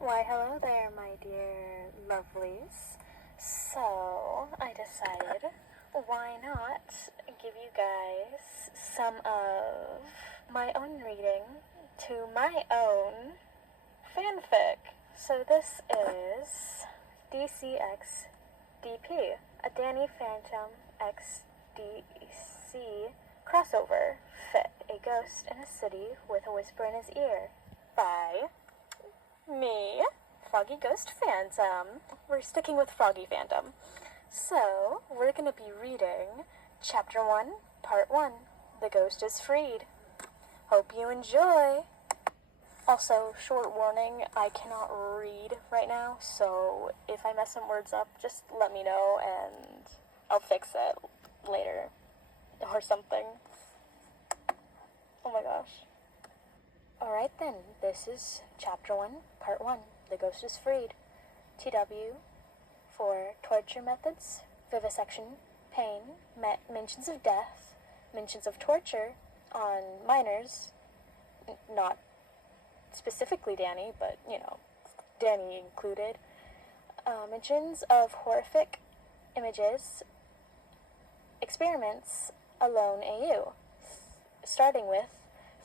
Why, hello there, my dear lovelies. So, I decided, why not give you guys some of my own reading to my own fanfic. So this is DCxDP, a Danny Phantom X DC crossover fic, a ghost in a city with a whisper in his ear, by me, Froggy Ghost Phantom. We're sticking with Froggy Phantom. So, we're going to be reading Chapter 1, Part 1, The Ghost is Freed. Hope you enjoy! Also, short warning, I cannot read right now, so if I mess some words up, just let me know and I'll fix it later. Or something. Oh my gosh. Alright then, this is Chapter 1, Part 1, The Ghost is Freed. TW for torture methods, vivisection, pain, mentions of death, mentions of torture on minors, not specifically Danny, but, Danny included. Mentions of horrific images, experiments, alone AU. Starting with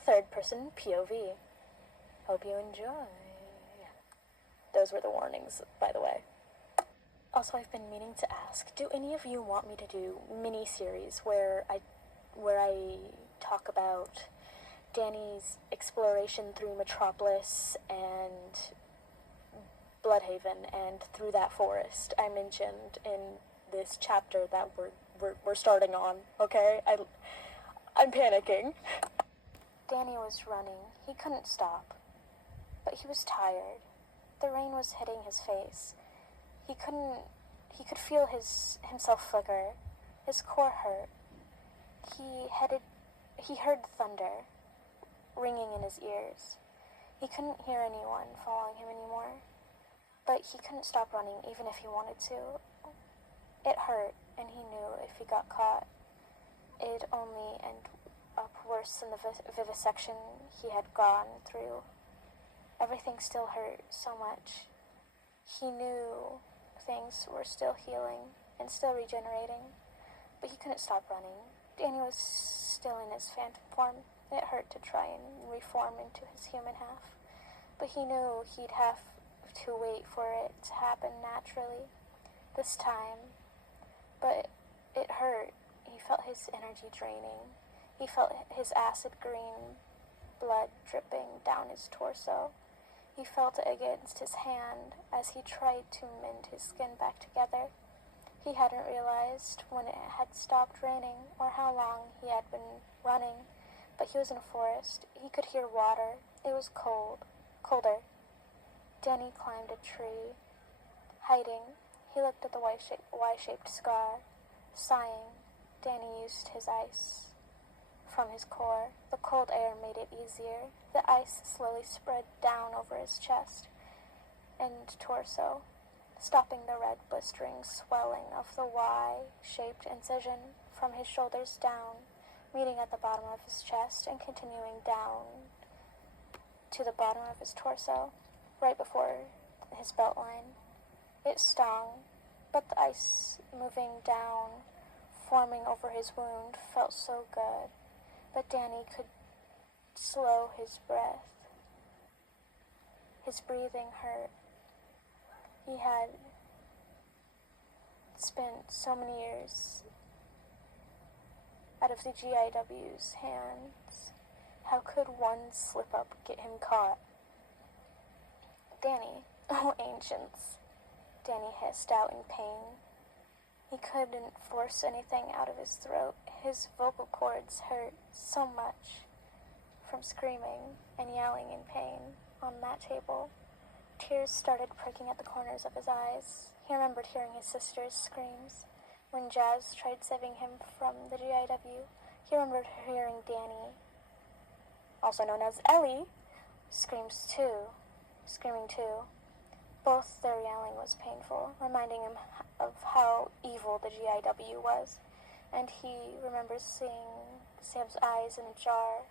third-person POV. Hope you enjoy. Those were the warnings, by the way. Also, I've been meaning to ask, do any of you want me to do mini-series where I talk about Danny's exploration through Metropolis and Bloodhaven and through that forest I mentioned in this chapter that we're starting on, okay? I'm panicking. Danny was running. He couldn't stop. But he was tired. The rain was hitting his face. He could feel himself flicker. His core hurt. He heard thunder ringing in his ears. He couldn't hear anyone following him anymore. But he couldn't stop running even if he wanted to. It hurt, and he knew if he got caught, it'd only end up worse than the vivisection he had gone through. Everything still hurt so much. He knew things were still healing and still regenerating, but he couldn't stop running. Danny was still in his phantom form. It hurt to try and reform into his human half, but he knew he'd have to wait for it to happen naturally this time. But it hurt. He felt his energy draining. He felt his acid green blood dripping down his torso. He felt it against his hand as he tried to mend his skin back together. He hadn't realized when it had stopped raining or how long he had been running, but he was in a forest. He could hear water. It was colder. Danny climbed a tree. Hiding, he looked at the Y-shaped scar. Sighing, Danny used his ice from his core. The cold air made it easier. The ice slowly spread down over his chest and torso, stopping the red blistering swelling of the Y-shaped incision from his shoulders down, meeting at the bottom of his chest and continuing down to the bottom of his torso, right before his belt line. It stung, but the ice moving down, forming over his wound, felt so good. But Danny could slow his breath. His breathing hurt. He had spent so many years out of the GIW's hands. How could one slip up get him caught? Danny, oh ancients, Danny hissed out in pain. He couldn't force anything out of his throat. His vocal cords hurt so much from screaming and yelling in pain on that table. Tears started pricking at the corners of his eyes. He remembered hearing his sister's screams when Jazz tried saving him from the GIW. He remembered hearing Danny, also known as Ellie, screaming too. Both their yelling was painful, reminding him of how evil the GIW was, and he remembers seeing Sam's eyes in a jar.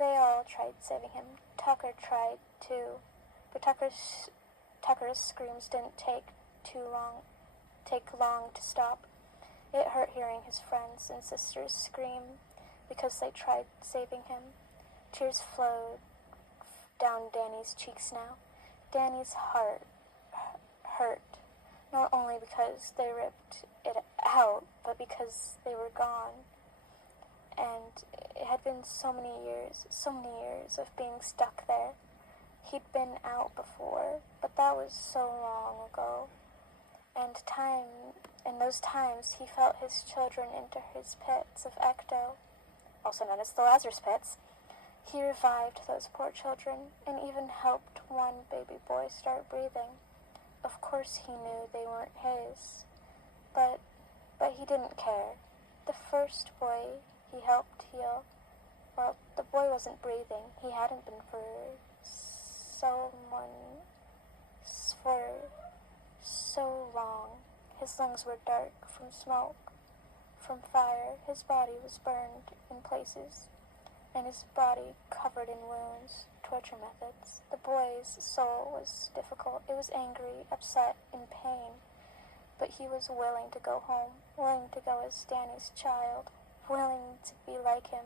They all tried saving him. Tucker tried too, but Tucker's screams didn't take long to stop. It hurt hearing his friends and sisters scream because they tried saving him. Tears flowed down Danny's cheeks now. Danny's heart hurt, not only because they ripped it out, but because they were gone. And it had been so many years of being stuck there. He'd been out before, but that was so long ago. And in those times, he felt his children enter his pits of �The, also known as the Lazarus pits. He revived those poor children and even helped one baby boy start breathing. Of course he knew they weren't his, but he didn't care. The first boy he helped heal, well, the boy wasn't breathing. He hadn't been for so long. His lungs were dark from smoke, from fire. His body was burned in places, and his body covered in wounds, torture methods. The boy's soul was difficult. It was angry, upset, in pain, but he was willing to go home, willing to go as Danny's child, willing to be like him,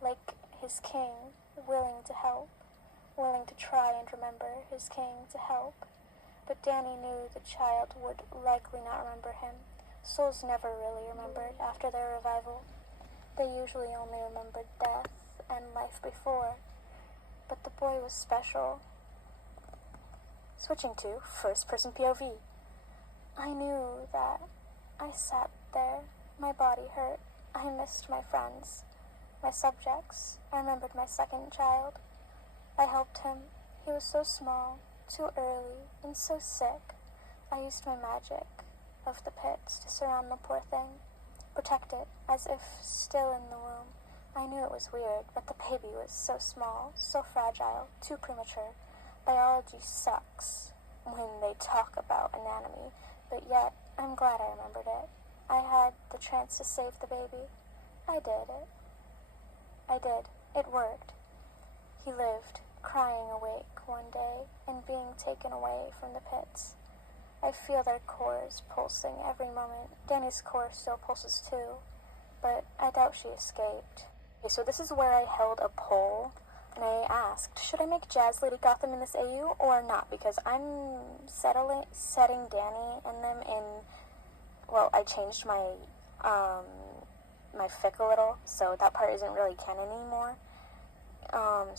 like his king, willing to help, willing to try and remember his king to help. But Danny knew the child would likely not remember him. Souls never really remembered after their revival. They usually only remembered death and life before. But the boy was special. Switching to first-person POV. I knew that. I sat there. My body hurt. I missed my friends, my subjects. I remembered my second child. I helped him. He was so small, too early, and so sick. I used my magic of the pits to surround the poor thing, protect it as if still in the womb. I knew it was weird, but the baby was so small, so fragile, too premature. Biology sucks when they talk about anatomy, but yet I'm glad I remembered it. I had the chance to save the baby. I did it. I did. It worked. He lived, crying awake one day and being taken away from the pits. I feel their cores pulsing every moment. Danny's core still pulses too, but I doubt she escaped. Okay, so this is where I held a poll, and I asked, should I make Jazz Lady Gotham in this AU or not? Because I'm setting Danny and them in, well, I changed my fic a little, so that part isn't really canon anymore. And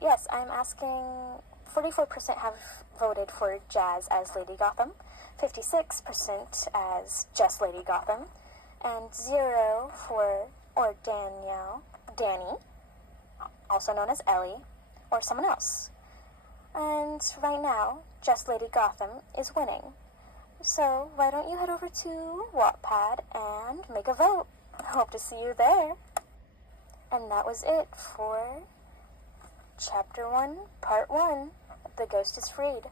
yes, I'm asking, 44% have voted for Jazz as Lady Gotham, 56% as just Lady Gotham, and 0 for, or Danny, also known as Ellie, or someone else. And right now, just Lady Gotham is winning. So why don't you head over to Wattpad and make a vote? I hope to see you there. And that was it for Chapter 1, Part 1, The Ghost is Freed.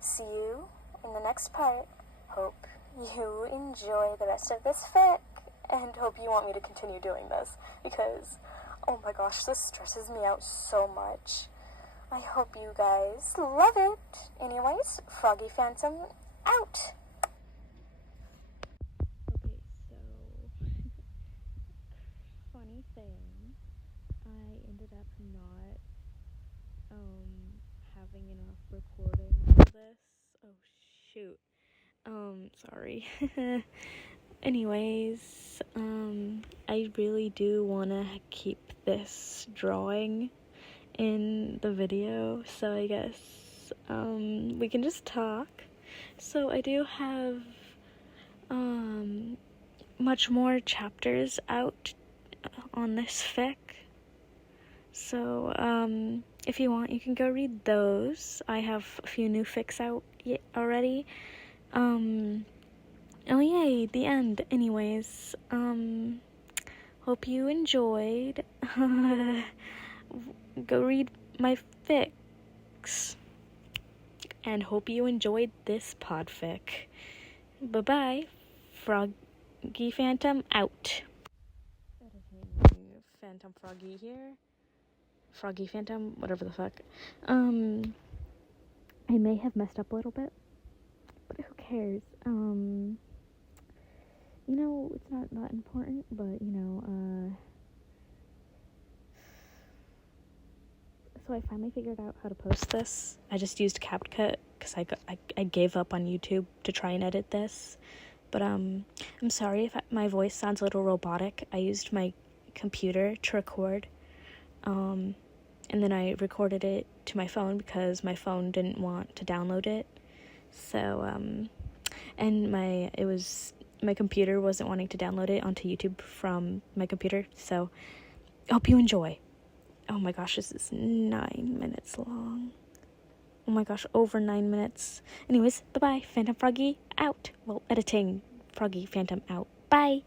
See you in the next part. Hope you enjoy the rest of this fic, and hope you want me to continue doing this, because, oh my gosh, this stresses me out so much. I hope you guys love it. Anyways, Froggy Phantom out. Okay, so funny thing, I ended up not having enough recording for this. Oh shoot. Sorry. Anyways, I really do want to keep this drawing in the video, so I guess we can just talk. So I do have much more chapters out on this fic, so if you want, you can go read those. I have a few new fics out already. Oh yay, the end. Anyways, hope you enjoyed. Go read my fics, and hope you enjoyed this podfic. Bye-bye. Froggy Phantom out. Editing Phantom Froggy here. Froggy Phantom, whatever the fuck. I may have messed up a little bit, but who cares? You know, it's not that important, but, you know, so I finally figured out how to post this. I just used CapCut, because I gave up on YouTube to try and edit this, but, I'm sorry if my voice sounds a little robotic. I used my computer to record, and then I recorded it to my phone, because my phone didn't want to download it, so, and my computer wasn't wanting to download it onto YouTube from my computer, so I hope you enjoy. Oh my gosh, this is 9 minutes long. Oh my gosh, over 9 minutes. Anyways, bye-bye, Phantom Froggy out. Well, editing Froggy Phantom out. Bye!